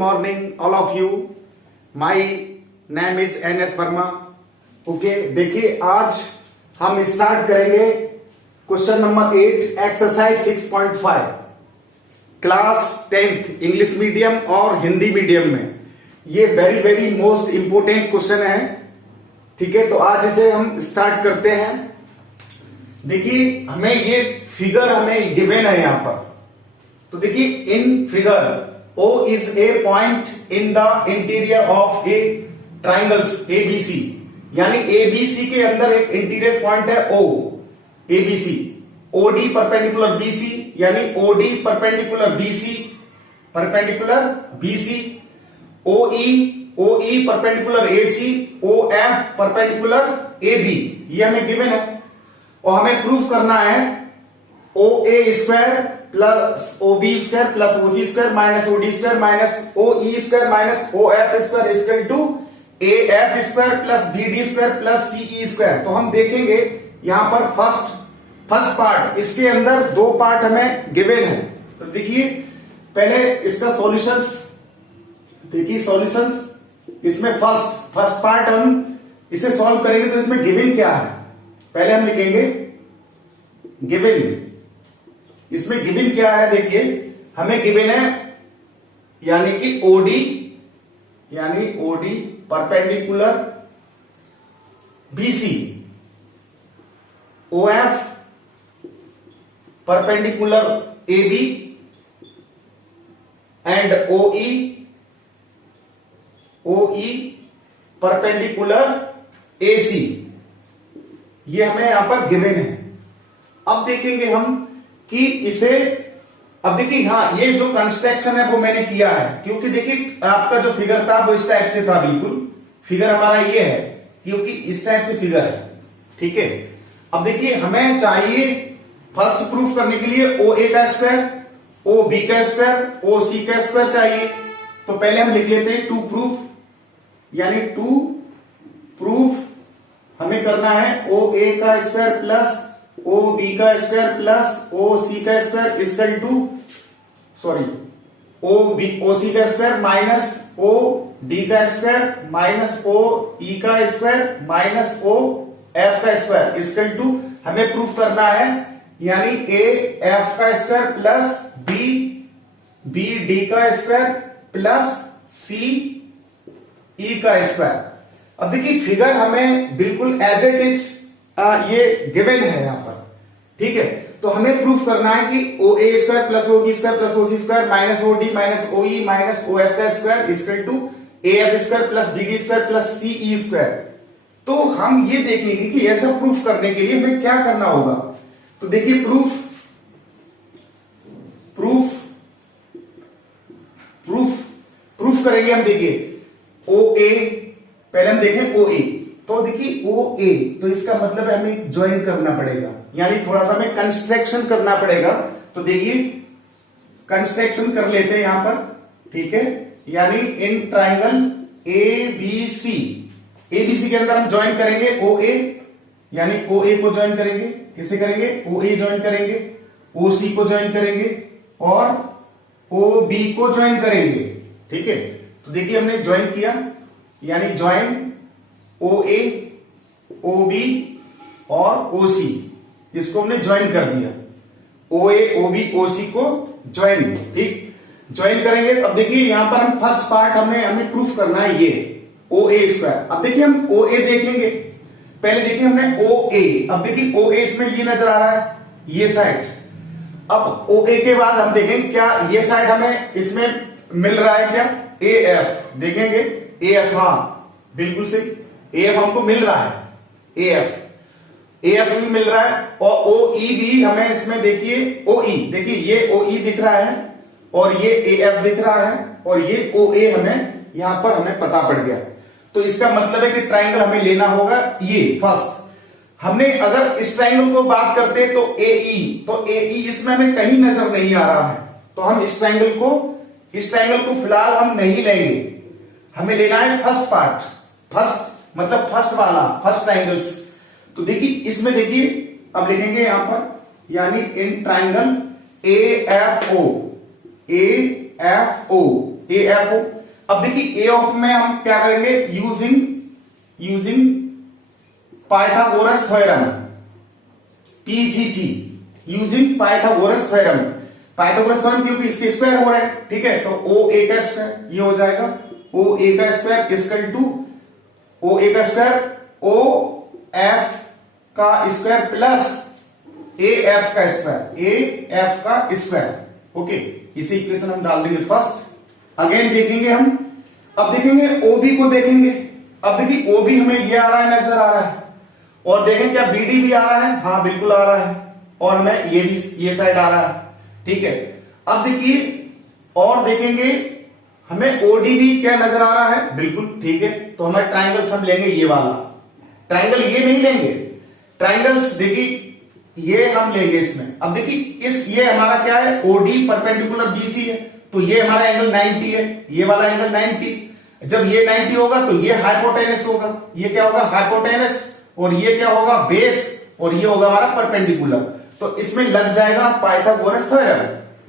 morning, all of you. My name is NS Verma. Okay, देखिए आज हम स्टार्ट करेंगे question number 8 exercise 6.5 class 10th English medium और Hindi medium में. ये very very most important question है. ठीक है, तो आज इसे हम स्टार्ट करते हैं. देखिए हमें ये फिगर हमें गिवन है यहां पर. तो देखिए in figure O is a point in the interior of a triangles ABC. यानी ABC के अंदर एक इंटीरियर पॉइंट है O, ABC. OD perpendicular BC यानी OD perpendicular BC, OE perpendicular AC, OF perpendicular AB. ये हमें गिवन है और हमें प्रूफ करना है OA square plus OB square plus OC square minus OD square minus OE square minus OF square equal to AF square plus BD square plus CE square. तो हम देखेंगे यहां पर फर्स्ट पार्ट, इसके अंदर दो पार्ट हमें गिवन है. तो देखिए पहले इसका सॉल्यूशंस देखिए. सॉल्यूशंस इसमें फर्स्ट पार्ट हम इसे सॉल्व करेंगे. तो इसमें गिवन क्या है पहले हम लिखेंगे. गिवन, इसमें गिवन क्या है देखिए. हमें गिवन है यानी कि OD perpendicular BC, OF perpendicular AB and OE perpendicular AC. ये हमें यहां पर गिवन है. अब देखेंगे हम कि इसे, अब देखिए हाँ, ये जो कंस्ट्रक्शन है वो मैंने किया है क्योंकि देखिए आपका जो फिगर था वो इस टाइप से था. बिल्कुल फिगर हमारा ये है क्योंकि इस टाइप से फिगर है. ठीक है, अब देखिए हमें चाहिए फर्स्ट प्रूफ करने के लिए OA का स्क्वायर, OB का स्क्वायर, OC का स्क्वायर चाहिए. तो पहले हम लिख लेते हैं टू प्रूफ, यानी टू प्रूफ हमें करना है OA का स्क्वायर प्लस OB का स्क्वायर प्लस OC का स्क्वायर इक्वल टू OC का स्क्वायर माइनस OD का स्क्वायर माइनस OE का स्क्वायर माइनस OF का स्क्वायर इक्वल टू हमें प्रूफ करना है यानी AF का स्क्वायर प्लस BD का स्क्वायर प्लस CE का स्क्वायर. अब देखिए फिगर हमें बिल्कुल एज इट इज ये गिवन है यहां पर. ठीक है, तो हमें प्रूफ करना है कि OA square plus OB square plus OC square minus OD minus OE minus OF का square equal to AF square plus BD square plus CE square. तो हम ये देखेंगे कि ऐसा प्रूफ करने के लिए हमें क्या करना होगा. तो देखिए प्रूफ करेंगे हम. देखिए OA, पहले हम देखें OA. तो देखिए OA, तो इसका मतलब है हमें ज्वाइन करना पड़ेगा, यानी थोड़ा सा हमें कंस्ट्रक्शन करना पड़ेगा. तो देखिए कंस्ट्रक्शन कर लेते हैं यहां पर. ठीक है, यानी इन ट्राइंगल ABC के अंदर हम ज्वाइन करेंगे OA, यानी OA को ज्वाइन करेंगे. किसे करेंगे? OA ज्वाइन करेंगे, OC को ज्वाइन करेंगे और OB को ज्वाइन करेंगे. ठीक है, तो देखिए हमने ज्वाइन किया यानी ज्वाइन OA, OB और OC, इसको हमने ज्वाइन कर दिया. OA, OB, OC को ज्वाइन. ठीक, ज्वाइन करेंगे. अब देखिए यहां पर हम फर्स्ट पार्ट हमें प्रूफ करना है ये OA स्क्वायर. अब देखिए हम OA देखेंगे. पहले देखिए हमने OA. अब देखिए OA इसमें ये नजर आ रहा है, ये साइड. अब OA के बाद हम देखेंगे क्या ये साइड हमें इसमें मिल रहा है क्या. AF देखेंगे. AF, हाँ बिल्कुल सही, AF हमको मिल रहा है. AF भी मिल रहा है और OE भी हमें इसमें देखिए OE, देखिए ये OE दिख रहा है और ये AF दिख रहा है और ये OA हमें यहां पर हमें पता पड़ गया. तो इसका मतलब है कि ट्राइंगल हमें लेना होगा ये फर्स्ट. हमने अगर इस ट्राइंगल को बात करते तो AE इसमें हमें कहीं नजर नहीं आ रहा है. तो हम इस ट्राइंगल को फिलहाल हम नहीं लेंगे. हमें लेना है फर्स्ट पार्ट, मतलब फर्स्ट ट्राइंगल्स. तो देखिए इसमें देखिए अब लिखेंगे यहां पर यानी इन triangle AFO A F O. अब देखिए ए ऑफ में हम क्या करेंगे, using Pythagoras theorem, PGT, using Pythagoras theorem. Pythagoras theorem क्योंकि इसके स्क्वायर हो रहा है, ठीक है, तो ओ ए का स्क्वायर ये हो जाएगा, ओ ए का स्क्वायर इक्वल टू ओ ए का स्क्वायर ओ एफ का स्क्वायर प्लस ए एफ का स्क्वायर, ए एफ का स्क्वायर। ओके, इसी इक्वेशन हम डाल देंगे फर्स्ट। अगेन देखेंगे हम, अब देखेंगे ओबी को देखेंगे। अब देखिए ओबी हमें ये आ रहा है, नजर आ रहा है, और देखें क्या बीडी भी आ रहा है, हाँ बिल्कुल आ रहा है, और हमें ये भी ये साइड आ रहा है, ठीक है। अब देखिए और देखेंगे हमें ओडी भी क्या नजर आ रहा है, बिल्कुल ठीक है, तो हमें ट्राइंगल्स हम लेंगे ये वाला ट्राइंगल, ये नहीं लेंगे ट्राइंगल्स, देखिए ये हम लेंगे इसमें। अब देखिए इस ये हमारा क्या है, ओडी परपेंडिकुलर बीसी है, तो ये हमारा एंगल 90 है, ये वाला एंगल 90। जब ये 90 होगा तो ये हाइपोटेनस होगा, ये क्या होगा हाइपोटेनस, और ये क्या होगा बेस, और ये होगा हमारा परपेंडिकुलर। तो इसमें लग जाएगा पाइथागोरस थ्योरम,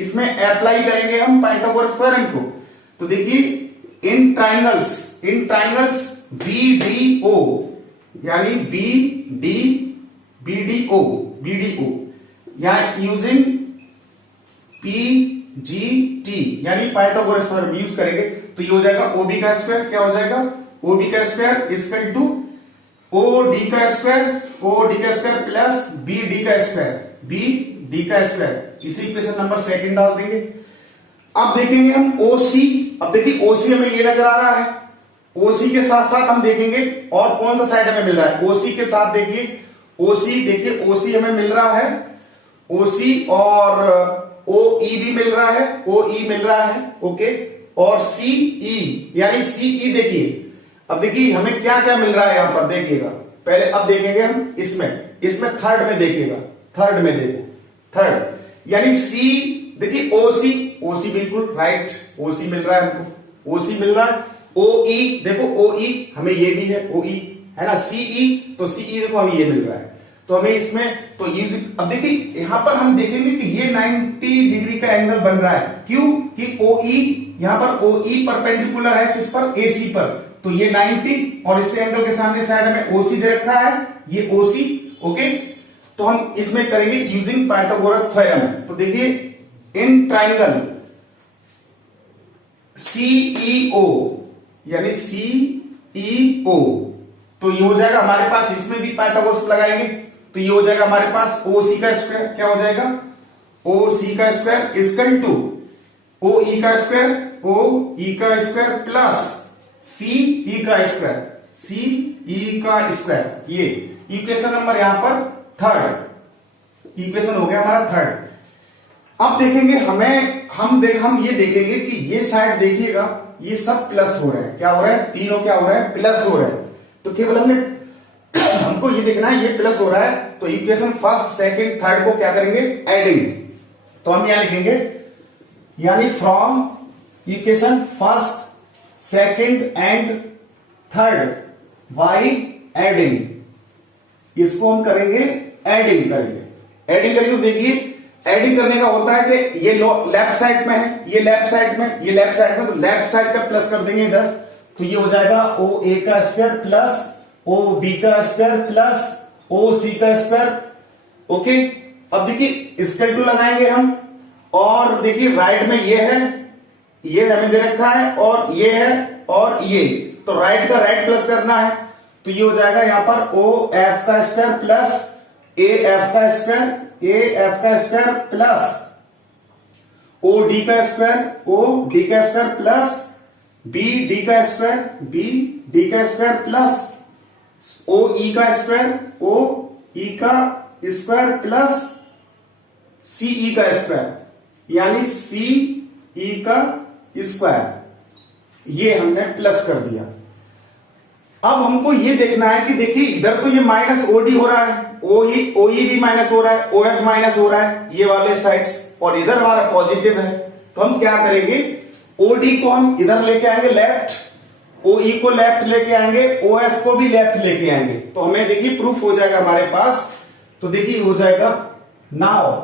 इसमें अप्लाई करेंगे हम पाइथागोरस थ्योरम को। तो देखिए इन ट्राइंगल्स बीडीओ, यानी बीडीओ या यूजिंग पीजीटी यानी पाइथागोरस थ्योरम यूज करेंगे, तो ये हो जाएगा ओबी का स्क्वायर, क्या हो जाएगा ओबी का स्क्वायर इक्वल टू ओडी का स्क्वायर प्लस बीडी का स्क्वायर, इसी इक्वेशन नंबर सेकंड डाल देंगे। अब देखेंगे हम ओसी, अब देखिए ओसी हमें ये नजर आ रहा है, ओसी के साथ साथ हम देखेंगे और कौन सा साइड हमें मिल रहा है, ओसी के साथ देखिए ओसी हमें मिल रहा है, ओसी और ओई भी मिल रहा है, ओके, और सीई यानी सीई देखिए। अब देखिए हमें क्या क्या मिल रहा है यहां पर, देखिएगा पहले, अब देखेंगे हम इसमें थर्ड में देखिएगा, थर्ड यानी सी, देखिए ओसी बिल्कुल राइट, ओसी मिल रहा है हमको, ओसी मिल रहा है, ओई देखो ओई हमें ये भी है, ओई है ना, सीई तो सीई देखो हमें ये मिल रहा है, तो हमें इसमें तो यूज। अब देखिए यहां पर हम देखेंगे कि ये 90 डिग्री का एंगल बन रहा है, क्यों कि ओई यहां पर ओई परपेंडिकुलर है किस पर, एसी पर, तो ये 90 और इस एंगल के सामने साइड में ओसी दे रखा है, ये ओसी, ओके। तो हम इसमें करेंगे यूजिंग पाइथागोरस थ्योरम। तो देखिए इन ट्राइंगल सीईओ यानी सीईओ, तो ये हो जाएगा हमारे पास, इसमें भी पाइथागोरस लगाएंगे, तो ये हो जाएगा हमारे पास ओसी का स्क्वायर, क्या हो जाएगा ओसी का स्क्वायर इक्वल टू ओई का स्क्वायर प्लस सीई का स्क्वायर, ये इक्वेशन नंबर यहां पर थर्ड इक्वेशन हो गया हमारा थर्ड। अब देखेंगे हम ये देखेंगे कि ये साइड देखिएगा ये सब प्लस हो रहा है, क्या हो रहा है, तीनों क्या हो रहा है, प्लस हो रहा है, तो केवल हमको ये देखना है ये प्लस हो रहा है, तो इक्वेशन फर्स्ट सेकंड थर्ड को क्या करेंगे एडिंग, तो हम यहां लिखेंगे यानी from equation first second and third by adding, इसको हम करेंगे एडिंग करेंगे। तो देखिए एडिंग करने का होता है कि ये लेफ्ट साइड में है, ये लेफ्ट साइड में, तो लेफ्ट साइड का प्लस कर देंगे इधर, तो ये हो जाएगा ओ ए का स्क्वायर प्लस ओ बी का स्क्वायर प्लस ओ सी का स्क्वायर, ओके। अब देखिए इक्वल टू लगाएंगे हम, और देखिए राइट में ये है, ये हमें दे रखा है, और ये है और ये, तो राइट का राइट प्लस करना है, तो ये हो जाएगा यहां पर ओ एफ का स्क्वायर प्लस ए एफ का स्क्वायर प्लस ओ डी का स्क्वायर प्लस बी डी का स्क्वायर प्लस ओ ई का स्क्वायर प्लस सीई का स्क्वायर, यानी सीई का स्क्वायर, ये हमने प्लस कर दिया। अब हमको ये देखना है कि देखिए इधर तो ये माइनस ओडी हो रहा है, ओई भी माइनस हो रहा है, ओएफ माइनस हो रहा है, ये वाले साइड्स, और इधर हमारा पॉजिटिव है, तो हम क्या करेंगे ओडी को हम इधर लेके आएंगे लेफ्ट, ओई को लेफ्ट लेके आएंगे, ओएफ को भी लेफ्ट लेके आएंगे, तो हमें देखिए प्रूफ हो जाएगा हमारे पास, तो देखिए हो जाएगा नाउ,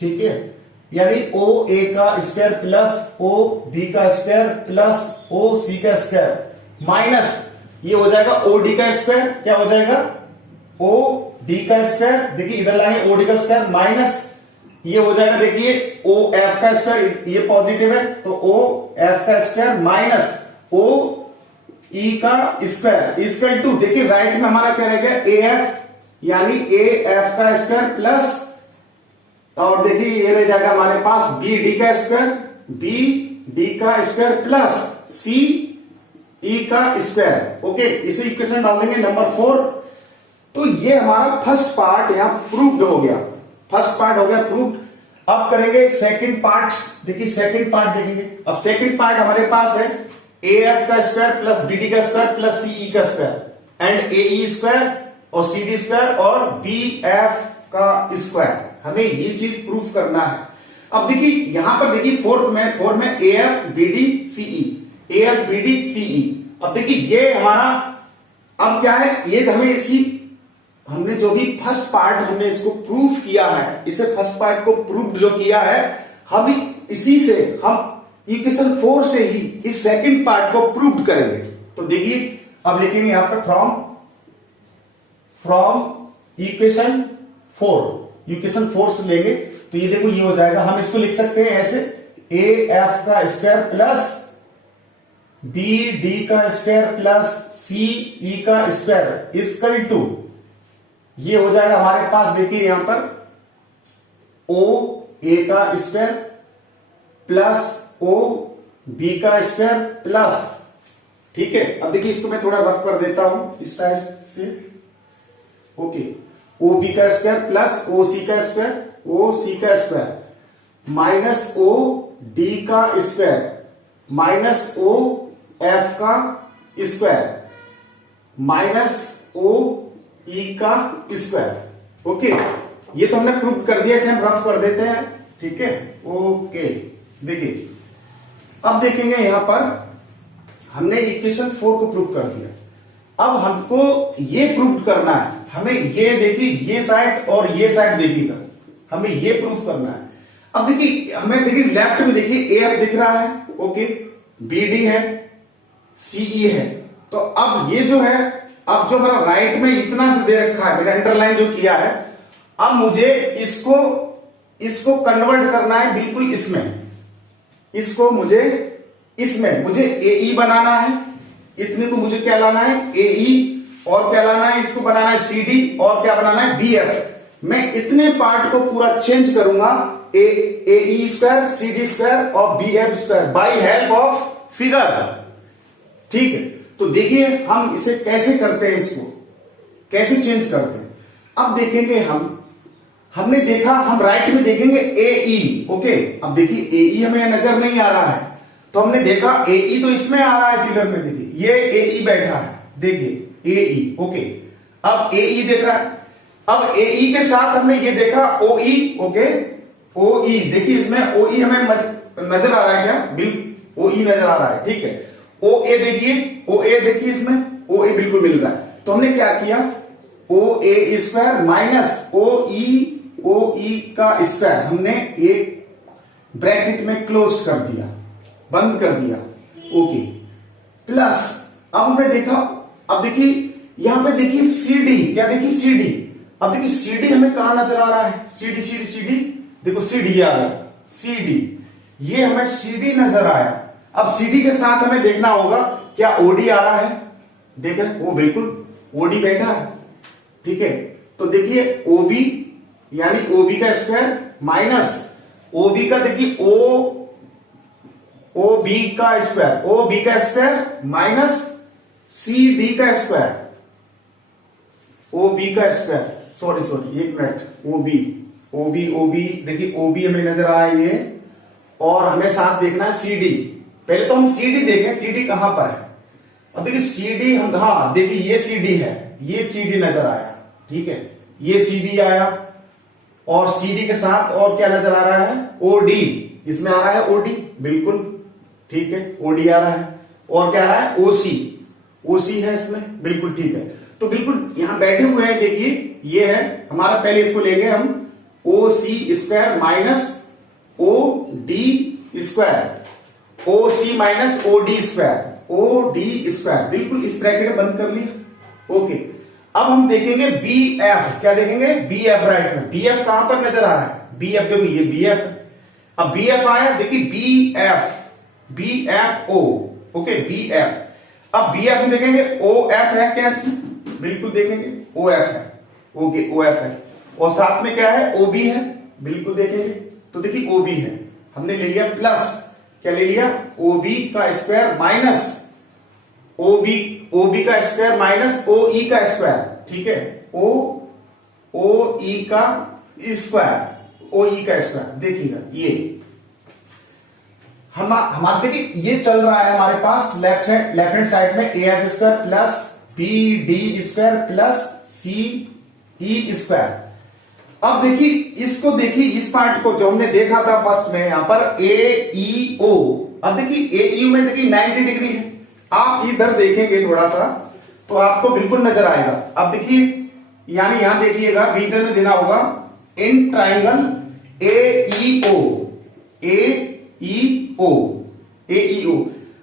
ठीक है, यानी ओ ए का स्क्वायर प्लस ओ बी का स्क्वायर प्लस ओ सी का स्क्वायर माइनस ये हो जाएगा ओ डी का स्क्वायर। क्या हो जाएगा? ओ डी का स्क्वायर। देखिए इधर लाएंगे ओ डी का स्क्वायर माइनस ये हो जाएगा, देखिए ओ एफ का स्क्वायर, ये पॉजिटिव है तो ओ एफ का स्क्वायर माइनस ओ ई का स्क्वायर इक्वल टू, देखिए राइट में हमारा क्या रह गया? ए एफ, यानी ए एफ का स्क्वायर प्लस और देखिए ये रह जाएगा हमारे पास बी डी का स्क्वायर, बी डी का स्क्वायर प्लस सी ई का स्क्वायर। ओके, इसे इक्वेशन डाल देंगे नंबर 4। तो ये हमारा फर्स्ट पार्ट यहां प्रूव्ड हो गया, फर्स्ट पार्ट हो गया प्रूव्ड। अब करेंगे सेकंड पार्ट। देखिए सेकंड पार्ट देखेंगे। अब सेकंड पार्ट हमारे पास है ए एफ का स्क्वायर प्लस बी डी का स्क्वायर प्लस सी ई का square and A E square और सी डी स्क्वायर और बी एफ का स्क्वायर। हमें ये चीज प्रूफ करना है। अब देखिए यहां पर देखिए फोर में A F B D C E, A F B D C E. अब देखिए ये हमारा अब क्या है, ये हमें इसी हमने जो भी फर्स्ट पार्ट हमने इसको प्रूफ किया है, इसे फर्स्ट पार्ट को प्रूफ जो किया है, हम इसी से हम इक्वेशन 4 से ही इस सेकंड पार्ट को प्रूव करेंगे। तो देखिए अब लिखेंगे यहां पर फ्रॉम इक्वेशन 4, इक्वेशन 4 से लेंगे तो ये देखो ये हो जाएगा। हम इसको लिख सकते हैं ऐसे, ए एफ का स्क्वायर प्लस बी डी का स्क्वायर प्लस सी ई का स्क्वायर इक्वल टू, ये हो जाएगा हमारे पास देखिए यहां पर ओ ए का स्क्वायर प्लस ओ बी का स्क्वायर प्लस, ठीक है। अब देखिए इसको मैं थोड़ा रफ कर देता हूं इस टाइप से। ओके, ओ बी का स्क्वायर प्लस ओ सी का स्क्वायर, ओ सी का स्क्वायर माइनस ओ डी का स्क्वायर माइनस ओ एफ का स्क्वायर माइनस ओ ई का स्क्वायर। ओके, ये तो हमने प्रूव कर दिया, इसे हम रफ कर देते हैं, ठीक है। ओके, देखिए अब देखेंगे यहां पर हमने इक्वेशन 4 को प्रूव कर दिया। अब हमको ये प्रूव करना है, हमें ये देखिए ये साइड और ये साइड देखिएगा, हमें ये प्रूव करना है। अब देखिए हमें देखिए लेफ्ट में देखिए ए एफ दिख रहा है, ओके, बी डी है, सीई है। तो अब ये जो है, अब जो मेरा राइट में इतना जो दे रखा है, मैंने अंडरलाइन जो किया है, अब मुझे इसको कन्वर्ट करना है बिल्कुल इसमें, इसको मुझे इसमें मुझे ए बनाना है, इतने को मुझे क्या लाना है ए और क्या लाना है, इसको बनाना है सी डी और क्या बनाना है बी एफ। मैं इतने पार्ट को पूरा चेंज करूंगा, A square C D square और B F square by help of figure, ठीक है। तो देखिए हम इसे कैसे करते हैं, इसको कैसे चेंज करते हैं। अब देखेंगे हमने देखा, हम राइट में देखेंगे ए ई, ओके। अब देखिए ए ई हमें नजर नहीं आ रहा है, तो हमने देखा ए ई तो इसमें आ रहा है फिगर में, देखिए ये ए ई बैठा है, देखिए ए ई, ओके। अब ए ई देख रहा है, अब ए ई के साथ हमने ये देखा ओ ई, ओके, ओ ई, देखिए इसमें ओ ई हमें नजर आ रहा है क्या, बिल्कुल ओ ई नजर आ रहा है, ठीक है। ओ ए देखिए, ओ ए देखिए इसमें ओ ए बिल्कुल मिल रहा है। तो हमने क्या किया, ओ ए स्क्वायर माइनस ओ ई का स्क्वायर हमने एक ब्रैकेट में क्लोज कर दिया, बंद कर दिया, ओके, प्लस अब हमने देखा, अब देखिए यहां पे देखिए सीडी, क्या देखिए सीडी। अब देखिए सीडी हमें कहां नजर आ रहा है, सीडी सीडी सीडी, देखो सीडी आ रहा है, सीडी, ये हमें सीडी नजर आया। अब सीडी के साथ हमें देखना होगा क्या ओडी आ रहा है, देख रहे, वो बिल्कुल ओडी बैठा है, ठीक है। तो देखिए ओबी यानी ओबी का स्क्वायर माइनस ओबी का, देखिए ओ बी का स्क्वायर, ओ बी का स्क्वायर माइनस सी डी का स्क्वायर, ओ बी का स्क्वायर, सॉरी एक मिनट, ओबी देखिए ओबी हमें नजर आया ये, और हमें साथ देखना है सीडी। पहले तो हम सीडी देखें, सीडी कहां पर है। अब देखिए सीडी हम, हाँ देखिए ये सीडी है, ये सीडी नजर आया, ठीक है, ये सीडी आया, और सीडी के साथ और क्या नजर आ रहा है, ओडी, इसमें आ रहा है ओडी, बिल्कुल ठीक है, ओडी आ रहा है, और क्या आ रहा है ओसी है इसमें, बिल्कुल ठीक है। तो बिल्कुल यहां बैठे हुए हैं, देखिए ये है हमारा, पहले इसको लेंगे हम O C square minus O D square, O C minus O D square, O D square. बिल्कुल इस ब्रैकेट बंद कर लिया। ओके, अब हम देखेंगे बी एफ। क्या देखेंगे? बी एफ राइट में। बी एफ कहां पर नजर आ रहा है? बी एफ देखो, ये बी एफ। अब बी एफ आया, देखिए B F, B F O. Okay, B F. अब बी एफ में देखेंगे ओ एफ है क्या इसमें? बिल्कुल देखेंगे ओ एफ है। ओके, ओ एफ है। और साथ में क्या है? ओ बी है। बिल्कुल देखेंगे। तो देखिए ओ बी है, हमने ले लिया प्लस, क्या ले लिया? ओ बी का स्क्वायर माइनस ओ बी का स्क्वायर माइनस ओ ई का स्क्वायर। ठीक है, ओ ई का स्क्वायर, ओ ई का स्क्वायर। देखिएगा ये हमारे देखिए ये चल रहा है हमारे पास लेफ्ट हैंड साइड में A F square plus B D square plus C E square. अब देखिए इसको, देखिए इस पार्ट को जो हमने देखा था फर्स्ट में यहां पर ए ई ओ। अब देखिए ए ई में देखिए 90 डिग्री है। आप इधर देखेंगे थोड़ा सा तो आपको बिल्कुल नजर आएगा। अब देखिए यानी यहां देखिएगा रीजन में देना होगा इन ट्राइंगल ए ई ओ, ए ई ओ, ए ई ओ।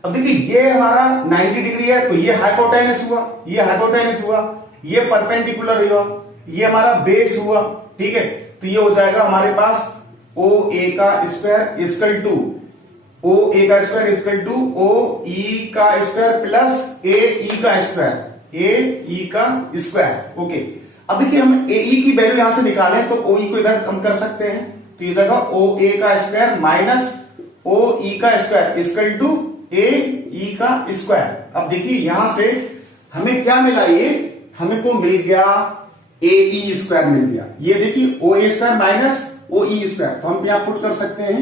अब देखिए ये हमारा 90 डिग्री है तो ये हाइपोटेनस हुआ, ये हाइपोटेनस हुआ, ये परपेंडिकुलर हुआ, ये हमारा बेस हुआ। ठीक है, तो ये हो जाएगा हमारे पास ओ ए का स्क्वायर इक्वल टू ओ ए का स्क्वायर इक्वल टू ओ ई का स्क्वायर प्लस ए ई का स्क्वायर, ए ई का स्क्वायर। ओके, अब देखिए हम ए ई की वैल्यू यहां से निकालें तो ओ ई को इधर हम कर सकते हैं। तो ये जगह ओ ए का स्क्वायर माइनस ओ ई का स्क्वायर इक्वल टू ए ई का स्क्वायर। अब देखिए यहां से हमें क्या मिला? ये हमें को मिल गया ए ई स्क्वायर मिल गया। ये देखिए ओ ए स्क्वायर माइनस ओ ई स्क्वायर, तो हम यहां पुट कर सकते हैं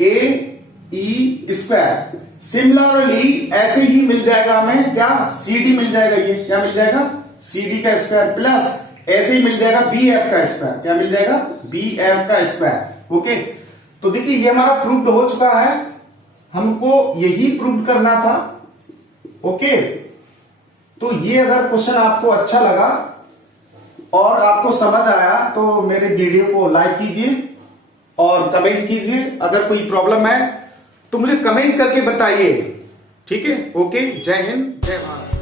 ए ई स्क्वायर। सिमिलरली ऐसे ही मिल जाएगा हमें क्या? सी डी मिल जाएगा। ये क्या मिल जाएगा? सी डी का स्क्वायर प्लस ऐसे ही मिल जाएगा बी एफ का स्क्वायर। क्या मिल जाएगा? बी एफ का स्क्वायर। ओके, तो देखिए ये हमारा प्रूव्ड हो चुका है, हमको यही प्रूव करना था। ओके, तो ये अगर क्वेश्चन आपको अच्छा लगा और आपको समझ आया तो मेरे वीडियो को लाइक कीजिए और कमेंट कीजिए। अगर कोई प्रॉब्लम है तो मुझे कमेंट करके बताइए। ठीक है, ओके, जय हिंद, जय भारत।